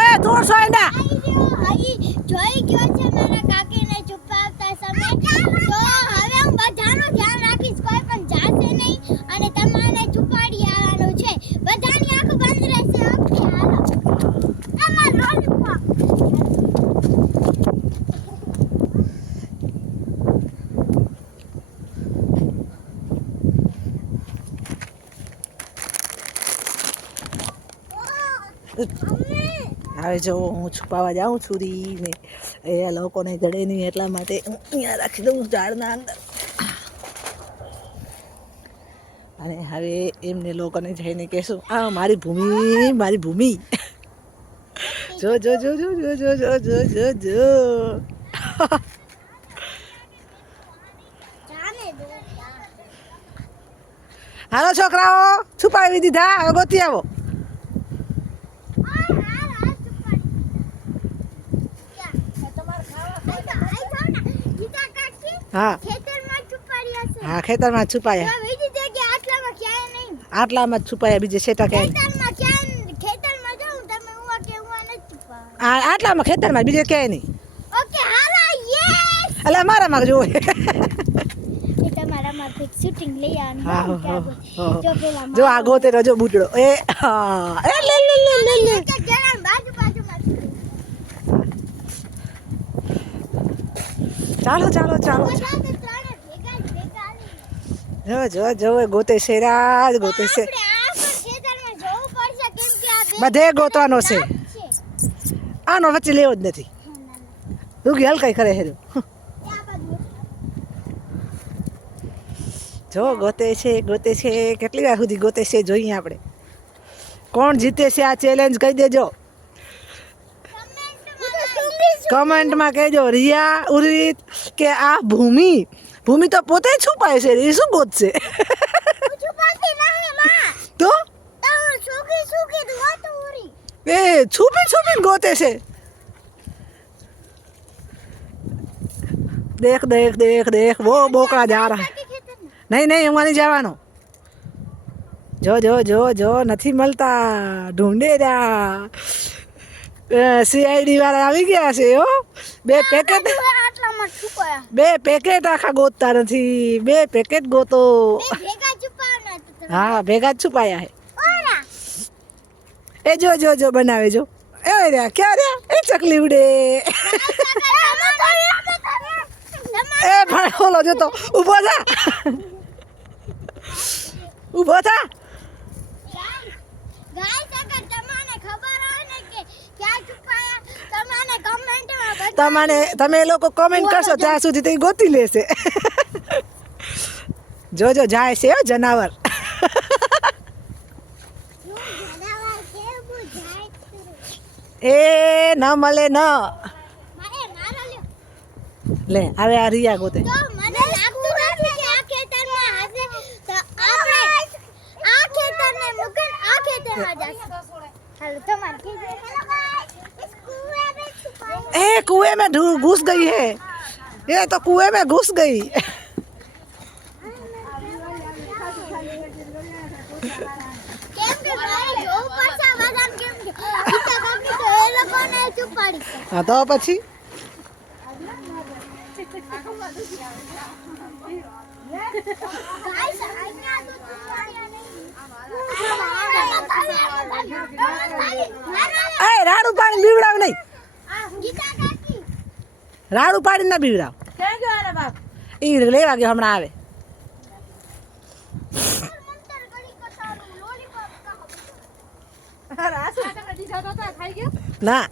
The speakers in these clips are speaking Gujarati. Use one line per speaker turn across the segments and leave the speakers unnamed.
એ
દોઢસો અંડા જોઈ ગયો છે મારા કાકા. હવે
જો હું છુપાવા જાઉં છું રીને. એ લોકોને જડે નહીં એટલા માટે હું અહીંયા રાખી દઉં ઝાડના અંદર. અને હવે એમને લોકોને જઈને કહેશું, આ મારી ભૂમિ મારી ભૂમિ. જો જો જો જો જો જો જો જો જો જો. હાલો છોકરાઓ, છુપાવી દીધા, હવે ગોતી આવો. હા. હા ખેતરમાં છુપાયા. આટલામાં છુપાયા બીજે શેટા ક્યાંય? આટલામાં ખેતરમાં બીજે ક્યાંય નહીં. એટલે મારામાં જોવે.
જો
આ ગોતે રજો બૂટડો. એ હા
એટલે
ચાલો ચાલો ચાલો.
જ.
જો જો ગોતે શેરા જ ગોતે છે બધે ગોતવાનો છે.
છે.
આનો વચ્ચે લેવો જ નથી. તું કે હલકાઈ કરે હેરો જો ગોતે છે ગોતે છે કેટલી વાર સુધી ગોતે છે જોઈએ આપણે. કોણ જીતે છે આ ચેલેન્જ કહી દેજો. કમેન્ટમાં કહેજો રિયા ઉર્વિત કે આ ભૂમિ? ભૂમિ તો પોતે જ છુપાય છે એ શું ગોતશે
હું છુપાતી નહીં, માં.
તો
તો હું સૂકી સૂકી જ હોતું ઉરી.
એ છુપી છુપીને ગોતે છે. દેખ દેખ દેખ દેખ વો બોકડા જા રહા
બાકી ખેતરમાં.
નહીં નહીં એમાં નહીં જવાનો. જો જો જો જો નથી મળતા. ઢૂંઢે જા સીઆઈડી વાળા આવી ગયા છે હો. બે પેકેટ. બે પેકેટ આખા ગોતતા નથી. બે પેકેટ ગોતો. હા ભેગા જ છુપાયા હે એ જો જો જો બનાવે જો. એ રહ્યા ક્યાં રહ્યા? એ ચકલી ઉડે. એ ભાઈ ઓલો જો તો ઊભો થા. ઊભો થા
ગાઈસ, અગર તમને ખબર હોય ને કે ક્યાં છુપાયા, તમને કમેન્ટમાં બતાવજો.
તમને તમે એ લોકો કોમેન્ટ કરશો ત્યાં સુધી તે ગોતી લેશે જોજો જાય છે જનાવર? એ ન મળે ન. લે હવે આ રિયા ગોતે
ये कुएँ में
घुस गई है। ये तो कुएँ में घुस गई।
हाँ, तो તો
પછી રાડું પાણી બીવડાવ
नहीं।
રાડ ઉપાડીને ના બીવડાવ. એ લેવા ગયો હમણાં આવે. ના.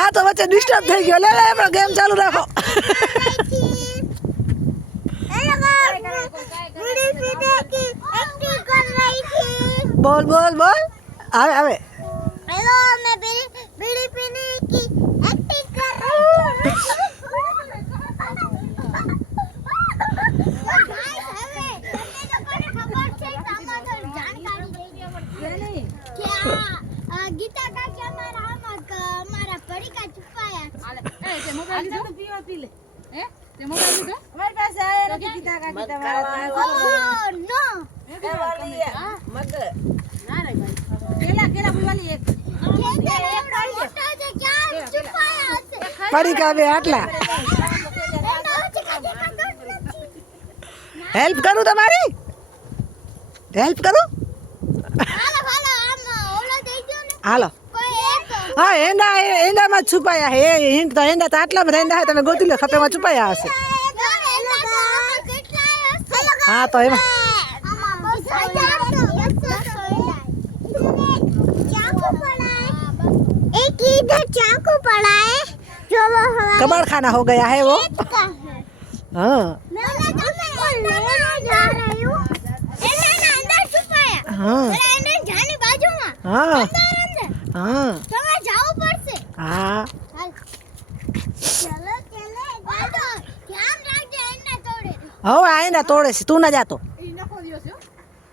આ
તો
વચ્ચે ડિસ્ટર્બ થઈ ગયો. લે લે ગેમ ચાલુ રાખો. બોલ બોલ બોલ. આવે આવે.
હેલો અમે બીડી બીડી પીને કી એક્ટિંગ કર ગીતા કાકી અમારા પડીકા છુપાયા. पड़ी ते मोबाइल दे। हमारे
पास है रख किता का
किता वाला था नो मत ना रे
भाई।
केला केला
હા એંડા એંડામાં જ છુપાયા હે એ હિંડ તો એંડા તો આટલા બધા એંડા હે તમે ગોતી લો ખપેમાં છુપાયા હશે હા તો એમાં
एक इधर चाकू पड़ा है जो वो हमारे
कबाड़ खाना हो गया है वो
का है
हाँ
मैं तुमको लेने जा रही हूँ
હા. હવે આ તોડે છે. તું ના જાતો.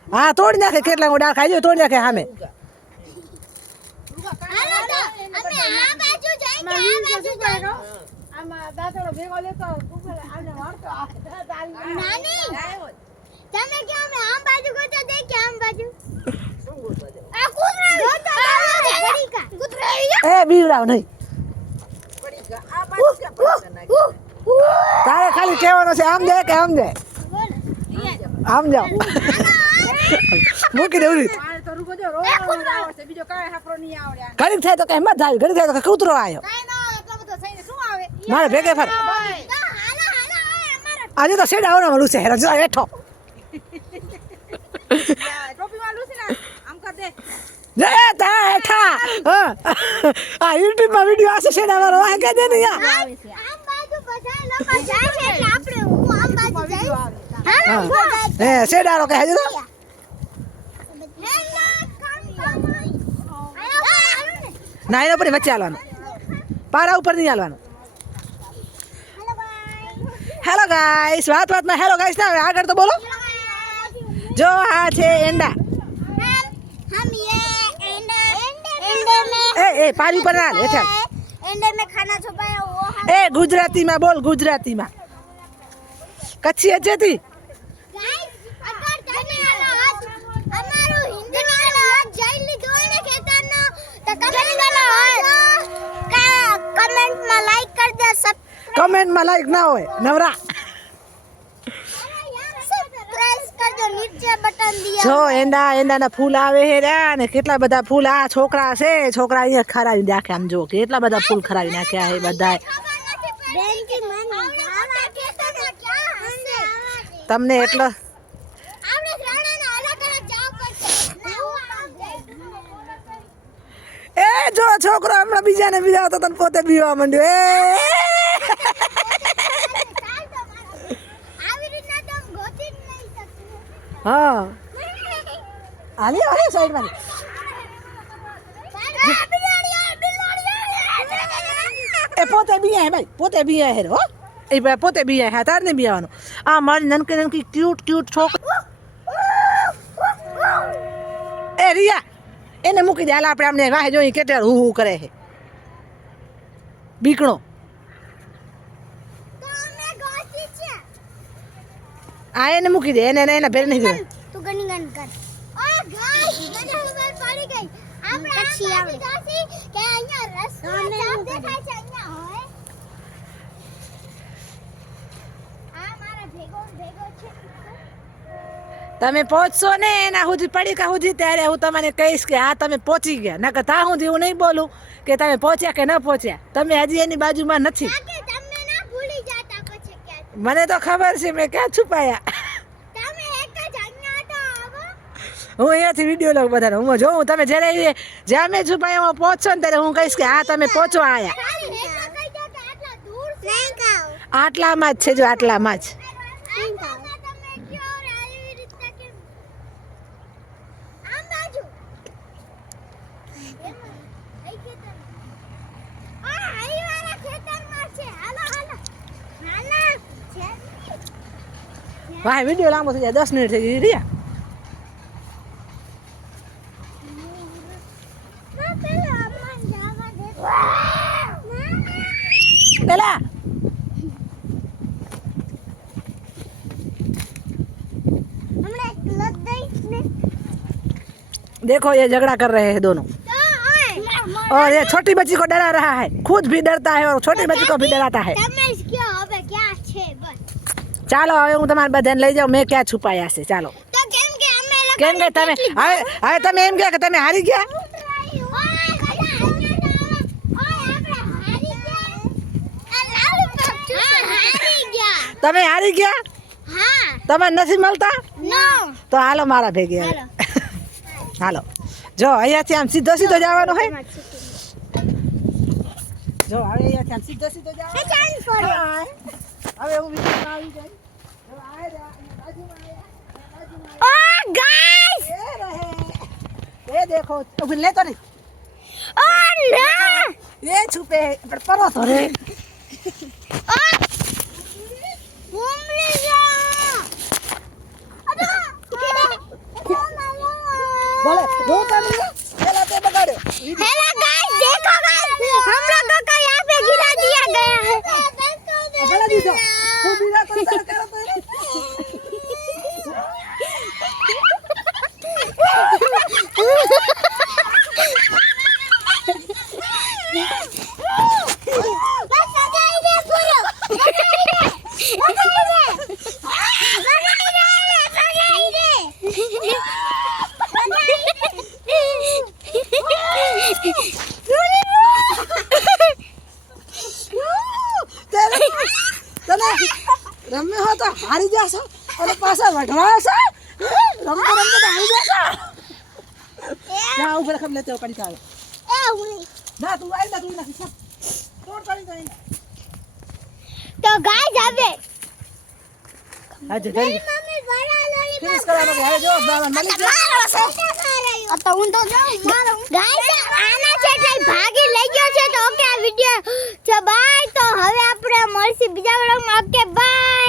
હો
તોડી નાખે. કેટલા ડાળ ખાઈ જાય તોડી નાખે સામે.
તમે કે અમે આમ બાજુ ગોતો દે કે આમ બાજુ આ કૂતરા ગોતા ઘડીકા કૂતરા
એ બીવડાવ નહીં. તારે ખાલી કહેવાનું છે આમ જાય કે આમ જાય? આમ જાઓ. મૂકી દેવું. ઘડીક થાય તો કે હિંમત થાય ઘડીક થાય તો કૂતરો આવ્યો. મારે ભેગે ફર આજે તો શેડ આવવાનું છે હેઠો
ટોપીમાં લૂસી નાખ. આમ કર દે
જય તા આ યુટ્યુબમાં
છે. ના હે
સેડારો કહે છે તો? ના એના ઉપર વચ્ચે હાલવાનું. પારા ઉપર નહીં હાલવાનું. હેલો ગાઈસ વાત વાતમાં હેલો ગાઈસ ના આગળ તો બોલો. જો હા છે એંડા.
હમ
એ એ પારી પર હાલ હેઠળ. એ ગુજરાતી માં બોલ ગુજરાતી માં કચ્છી અજેતી
કમેન્ટમાં લાઈક
ના હોય નવરા. જો એંડા એંડાના ફૂલ આવે હે રહ્યા ને કેટલા બધા ફૂલ આ છોકરા છે છોકરા અહીંયા ખરાવી નાખે આમ જો કેટલા બધા ફૂલ ખરાવી નાખ્યા હે
હશે?
તમને એટલો એ જો છોકરો હમણાં બીજાને બીજા તો તને પોતે બીવા માંડ્યો. એ
આવી રીતના તો આમ ગોતી જ નહીં શકતું
હા. આલી આલી સાઈડમાં એ પોતે બી હે ભાઈ, પોતે બી હે હો. એ ભાઈ, પોતે બી હે તાર ને બીવાનું આ મારી નનકી નનકી ક્યુટ ક્યુટ છોકરી એ રિયા, એને મૂકી દે. હાલ આપણે આમને વાહે જોઈ કેટલા હું કરે છે. બીકણો. આ એને મૂકી દે એને એને એના ભેર નહીં કરે
તું ગણી ગણ કર ઓ ગાઈસ મને ખબર પડી ગઈ આપણે પછી આવડે કે અહીંયા રસ્તો ચાપ દેખાય છે અહીંયા હોય આ મારા ભેગો ને ભેગો છે
તમે પહોંચશો ને એના સુધી પડીકા સુધી ત્યારે હું તમને કહીશ કે હા તમે પહોંચી ગયા. નકર તા સુધી હું નહીં બોલું કે તમે પહોંચ્યા કે ન પહોંચ્યા તમે હજી એની બાજુમાં નથી.
તાકે તમને ના ભૂલી જાતા પછી ક્યાં
મને તો ખબર છે મેં ક્યાં છુપાયા
તમે એક જ અહીંયા તો આવો
હું અહીંયાથી વીડિયો લઉં બધાને. હું જોઉં તમે જ્યારે જ્યાં મેં હું પહોંચશો ને ત્યારે હું કહીશ કે હા તમે પહોંચો આયા. આટલામાં જ છે જો આટલામાં જ.
ભાઈ. આ
વીડિયો લાંબો થઈ જાય. દસ મિનિટ થઈ ગઈ રિયા. देखो ये झगड़ा कर रहे हैं दोनों और ये छोटी बच्ची को डरा रहा है खुद भी डरता है और छोटी बच्ची को भी डराता है
તમે જ કયો હવે ક્યાં છે બસ
ચાલો હવે હું તમારે બધાને લઈ જાઉં મેં ક્યાં છુપાયા છે ચાલો
તો કેમ કે અમે લોકો
કેમ કે તમે હવે હવે તમે એમ કહો કે તમે હારી ગયા તમે હારી ગયા તમે નથી મળતા તો હાલો મારા ભેગી હવે હાલો. જો અહીંયાથી આમ સીધો સીધો જવાનો હોય જો હવે અહીંયાથી આમ સીધો સીધો જવાનો હવે હું વિચાર આવી જાય જો આ રહ્યા, અહીંયા બાજુમાં આયા, એ રહે. એ દેખો ઊભી લેતો નહીં એ છુપે હે, પણ પરો તો રે ભલે હું તમને પેલા તે બગાડ્યો
हेलो गाइस देखो गाइस हम लोगों का यहाँ पे गिरा दिया गया है
ભલે દીધો તું બીજા કોઈ તારે કરો તો હારી જશો અને પાછા વઢવાશો રમતો રમતો તો હારી જશો જા ઉપર ખમ લેતે પડી કાઢ ના તું આવી ના તું નથી સબ તોડ પડી ગઈ
તો ગાય જાવે
આજે જરી
મમ્મી બડા લોલી
ફિનિશ કરવાનો હવે જો બાબા મળી ગયા.
તો હું તો ગાઈસ આના જેટલા ભાગી લઈ ગયો છે તો ઓકે આ વિડિયો છે બાય તો હવે આપણે મળશે બીજા વ્લોગમાં. Okay bye.